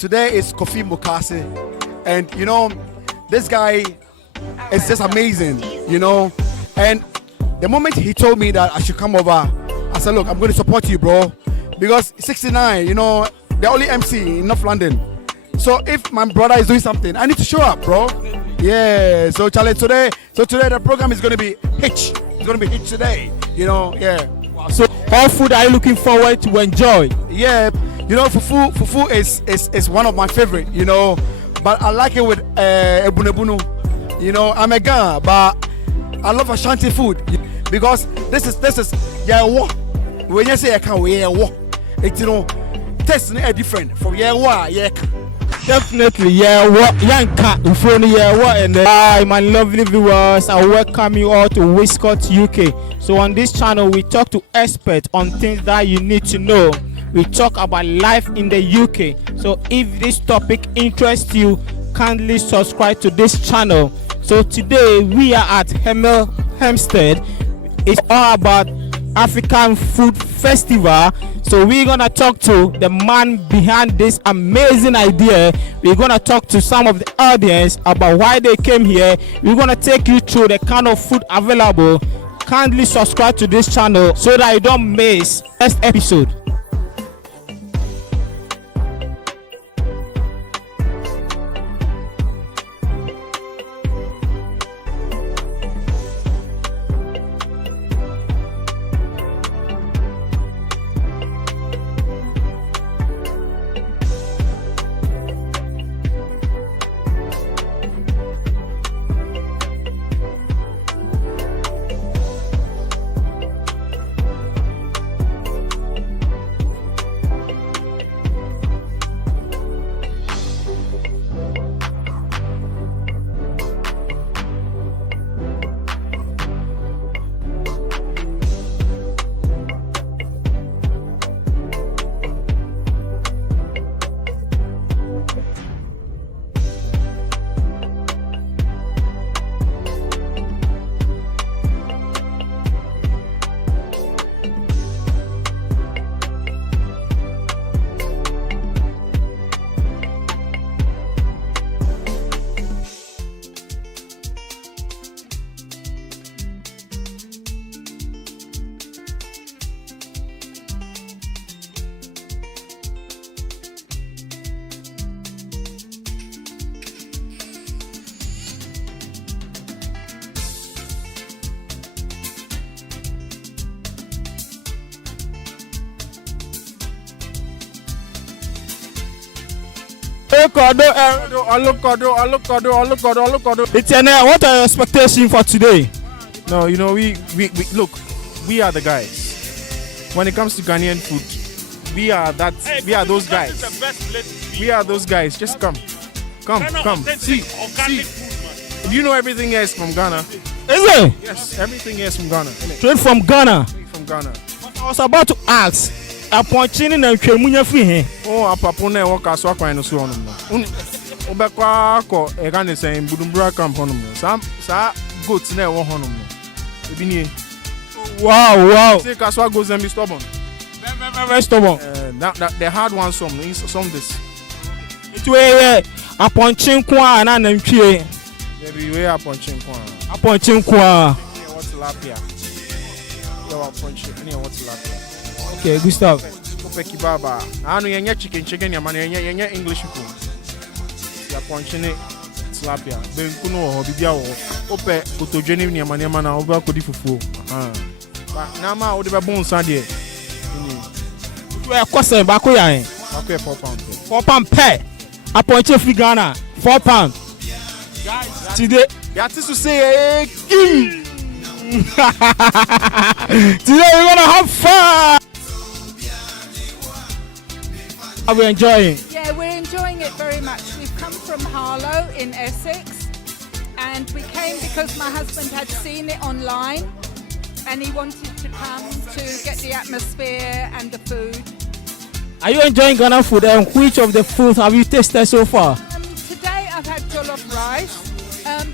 Today is Kofi Mukaase, and you know, this guy is just amazing, you know. And the moment he told me that I should come over, I said, look, I'm going to support you, bro, because 69, you know, the only MC in North London. So if my brother is doing something, I need to show up, bro. Yeah. So Charlie, today the program is going to be Hitch. It's going to be Hitch today, you know. Yeah. So what food are you looking forward to enjoy? Yeah, you know, fufu is one of my favorite, you know, but I like it with ebunebunu. You know, I'm a Ghana, but I love Ashanti food because this is yeah what when you say I can yeah what it you know taste is different from yeah what yeah. Definitely, yeah, what Yanka in front of yeah, what and hi, my lovely viewers, I welcome you all to Wiscott UK. So on this channel, we talk to experts on things that you need to know. We talk about life in the UK. So if this topic interests you, kindly subscribe to this channel. So today we are at Hemel Hempstead. It's all about African Food Festival. So we're gonna talk to the man behind this amazing idea. We're gonna talk to some of the audience about why they came here. We're gonna take you through the kind of food available. Kindly subscribe to this channel so that you don't miss next episode. Etienne, what are your expectations for today? No, you know, we look, we are the guys. When it comes to Ghanaian food, we are that. Hey, we are those guys. We are those guys. Just come. See. Do you know everything here is from Ghana? Is it? Yes, everything here is from Ghana. Straight from Ghana. From Ghana. I was about to ask. Appointing and Chemunya free here. Oh, Apapone walk as walk and so on. Obekwa ko Ghana saying Budumbura camp on them. Sa goats never one honum. Wow. Say Kaswa goes and be stubborn. Very stubborn. That the hard one some this. It way appointing kwa na nantwie. Maybe we appointing kwa. Appointing kwa. What's lapia? You appointing any what's lapia? Okay, Gustav. Ope kibaba. Anu yenye chicken ya manu yenye English people. Ya ponchine tilapia. Benkuno ho bibia wo. Ope kotojeni ni amane na oba kodi fufuo. Ba na ma wo de be bon san de. We kwase ba ko yan. Ba ko 4 pound. 4 pound per. Appointing free Ghana. 4 pound. Guys, today ya tisu say Today we're gonna have fun. Are we enjoying? Yeah, we're enjoying it very much. We've come from Harlow in Essex and we came because my husband had seen it online and he wanted to come to get the atmosphere and the food. Are you enjoying Ghana food and which of the food have you tasted so far? Today I've had jollof rice,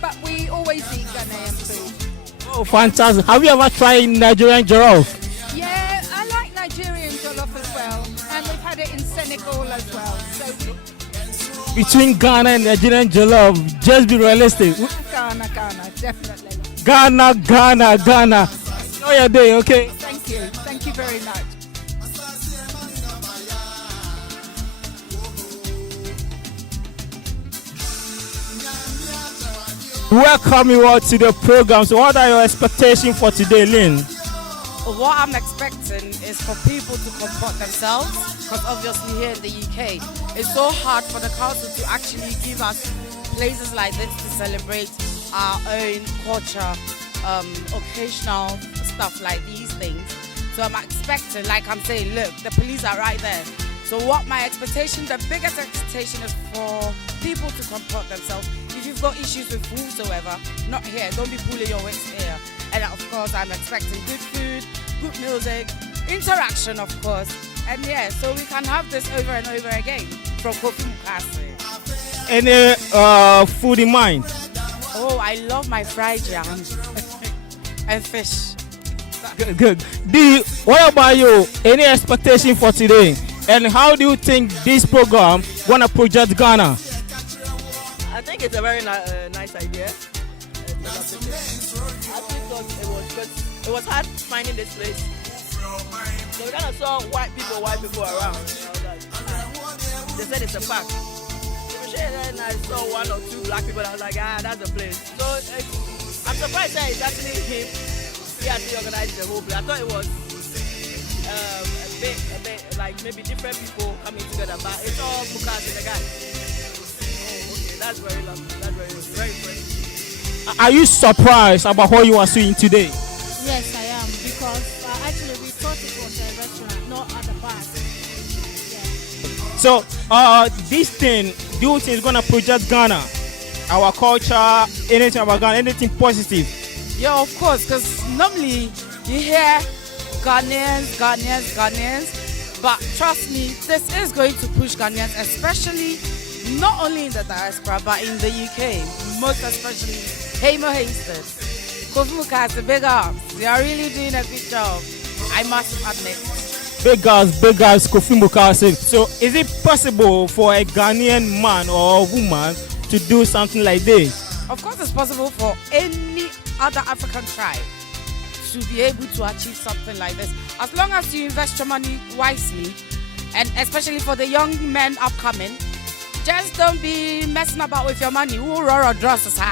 but we always eat Ghanaian food. Oh, fantastic. Have you ever tried Nigerian jollof? Yeah, I like Nigerian jollof as well and we've had it in Senegal as well. So between Ghana and Nigerian jollof. Just be realistic. Ghana, definitely. Ghana. Enjoy your day, okay? Thank you very much. Welcome you all to the program. So what are your expectations for today, Lynn? What I'm expecting is for people to comport themselves, because obviously here in the UK, it's so hard for the council to actually give us places like this to celebrate our own culture, occasional stuff like these things. So I'm expecting, like I'm saying, look, the police are right there. So what my expectation, the biggest expectation is for people to comport themselves. If you've got issues with whosoever, not here, don't be pulling your weight here. And of course, I'm expecting good food, good music, interaction, of course. And yeah, so we can have this over and over again from Kofi Mukaase. Any food in mind? Oh, I love my fried yam and fish. Good. What about you? Any expectation for today? And how do you think this program gonna project Ghana? I think it's a very nice idea. I think it was hard finding this place. So we kind of saw white people around. They said it's a park. Then I saw one or two black people. I was like, that's the place. So I'm surprised that it's actually him. He actually organized the whole place. I thought it was a bit like maybe different people coming together, but it's all Mukaase the guy. Okay, that's very lovely. That's very impressive. Are you surprised about what you are seeing today? Yes, I am, because actually we thought it was a restaurant, not at the bar. Yeah. So this thing, do you think is gonna project Ghana, our culture, anything about Ghana, anything positive? Yeah, of course, because normally you hear Ghanaians, but trust me, this is going to push Ghanaians, especially not only in the diaspora, but in the UK, most especially Hamo Hasters. Kofi Mukaase, big ups. They are really doing a good job, I must admit. Big guys, Kofi Mukaase. So is it possible for a Ghanaian man or woman to do something like this? Of course it's possible for any other African tribe to be able to achieve something like this. As long as you invest your money wisely, and especially for the young men upcoming, just don't be messing about with your money. Who roll dresses? No.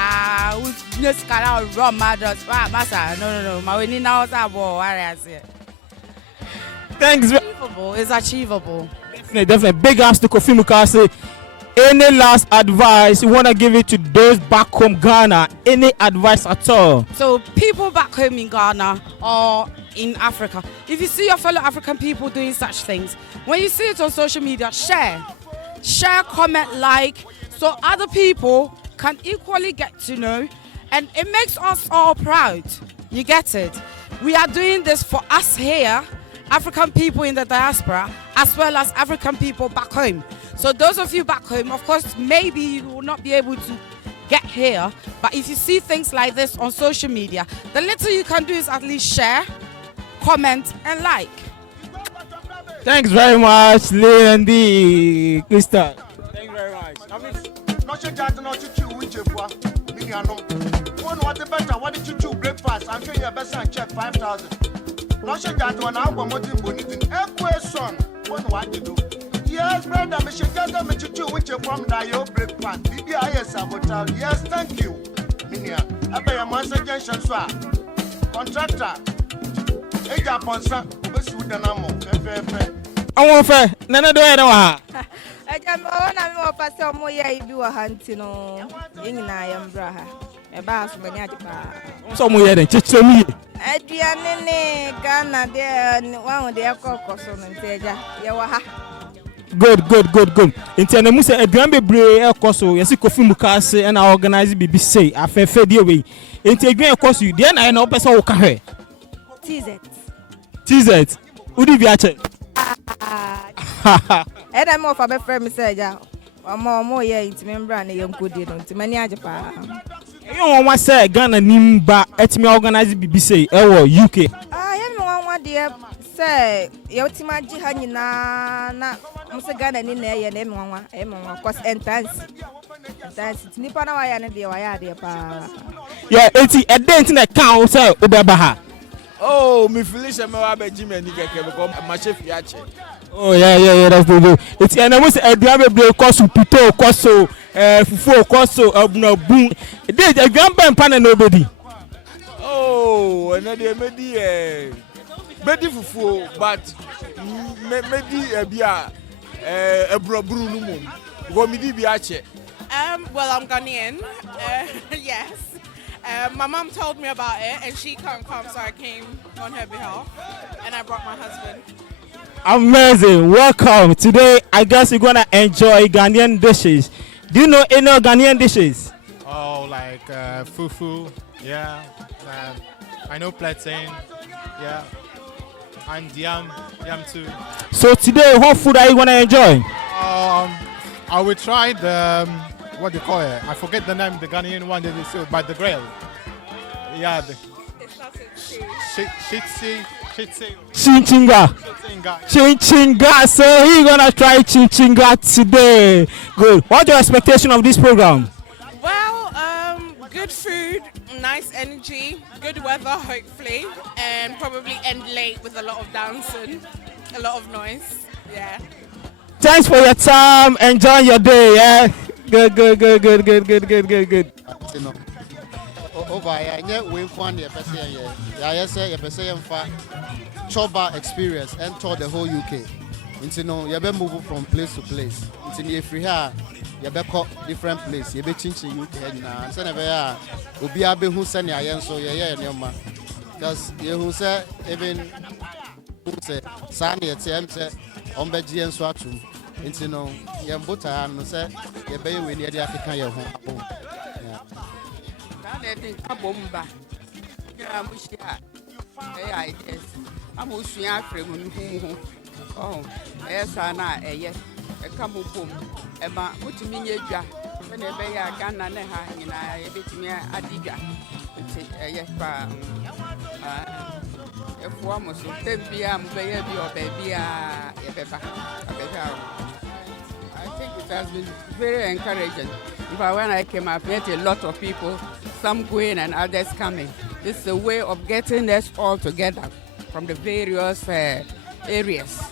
Thanks. It's achievable. Definitely. Big ups to Kofi Mukaase. Any last advice you want to give it to those back home Ghana? Any advice at all? So people back home in Ghana or in Africa, if you see your fellow African people doing such things, when you see it on social media, share, comment, like, so other people can equally get to know, and it makes us all proud. You get it? We are doing this for us here, African people in the diaspora, as well as African people back home. So those of you back home, of course, maybe you will not be able to get here, but if you see things like this on social media, the little you can do is at least share, comment, and like. Thanks very much, Lee and the Krista. Thank you very much. What did you do breakfast? I'm sure you're best and check 5,000. What you do? Yes, brother, me should get them to which you from Dio breakfast. Yes, thank you. Minia, I pay a monster junction, sir. Contractor. A Japanese, with the number. I won't fair. None of the other. I am more for some more. You do a hunting on I am Braha. A bass when you somewhere then, just me. Adrian, Ghana, there, one of their cocos on Teja. Yawaha. Good. Interne mu se aduan bebre ekoso yesi Kofi Mukaase and organize BBC afefe die we. Enti aduan ekoso die na na opese wo ka hwe. TZ. Udi bi ache. Eda mo fa be frame say ja. Omo ye intime mbra na ye nkodi no ntime ni age pa. You won say Ghana nimba etime organize BBC e wo UK. Ye me wan dear, say, your team at Jihanina, Mr. Ghana in there, and Emma, cause entrance. That's Nipana and the Wayadi. Yeah, it's a dent in the council, Ubebaha. Oh, me Felicia Mawabe Jimmy and Nika become my chef Yache. Oh, yeah, that's the it's an almost a drama break, Cosso, Pito, Cosso, Fufu, Cosso, no boom. It did a grandpa and pan and nobody. Oh, another maybe Betty Fufu, but maybe a beer, a brabru. Go me Biache. Well, I'm Ghanaian. Yes. My mom told me about it, and she can't come, so I came on her behalf, and I brought my husband. Amazing. Welcome. Today, I guess you're going to enjoy Ghanaian dishes. Do you know any Ghanaian dishes? Oh, like fufu, yeah. I know plantain, yeah. And yam too. So today, what food are you going to enjoy? I will try the, what do you call it? I forget the name, the Ghanaian one that they sell by the grill. Yeah. Chinchinga. So you're going to try chinchinga today. Good. What's your expectation of this program? Well, good food, nice energy, good weather, hopefully, and probably end late with a lot of dancing, a lot of noise. Yeah. Thanks for your time. Enjoy your day. Yeah. Good. Over here, we find the Choba experience and tour the whole UK. You know, you be moving from place to place. You free here, you be different place. You be changing UK now. So never Obi abe who send ya yen so yeah nyoma. Because you who say even who say Sunday at say ombeji en so atum. You know, you buta no say you be we near the African your home. I think Kabomba. I guess I'm also African. Oh, yes, I know. Yes, a couple boom. Emma, what to mean, you got when they be a gun and a hang, I bit me a digger. Yes, if one was 10 p.m., baby or baby, I think it has been very encouraging. But when I came, I've met a lot of people, some going and others coming. This is a way of getting us all together from the various areas.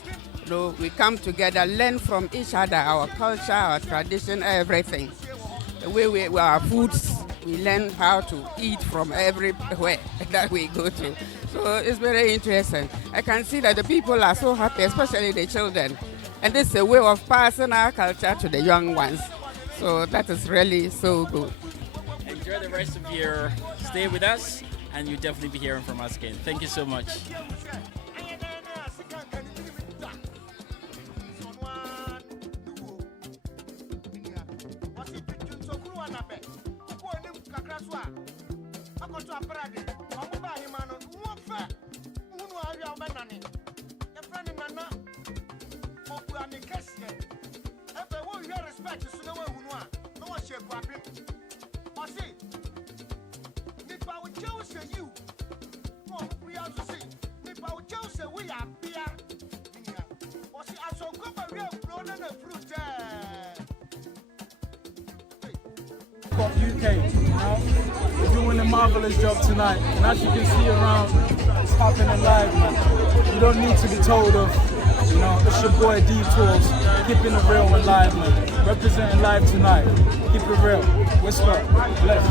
So we come together, learn from each other, our culture, our tradition, everything. The way our foods, we learn how to eat from everywhere that we go to. So it's very interesting. I can see that the people are so happy, especially the children. And this is a way of passing our culture to the young ones. So that is really so good. Enjoy the rest of your stay with us, and you'll definitely be hearing from us again. Thank you so much. UK, you know, we're doing a marvelous job tonight, and as you can see around, it's happening live, man. You don't need to be told of, you know, it's your boy D-Tools, keeping it real and live, man. Representing live tonight, keep it real. Whisper, bless.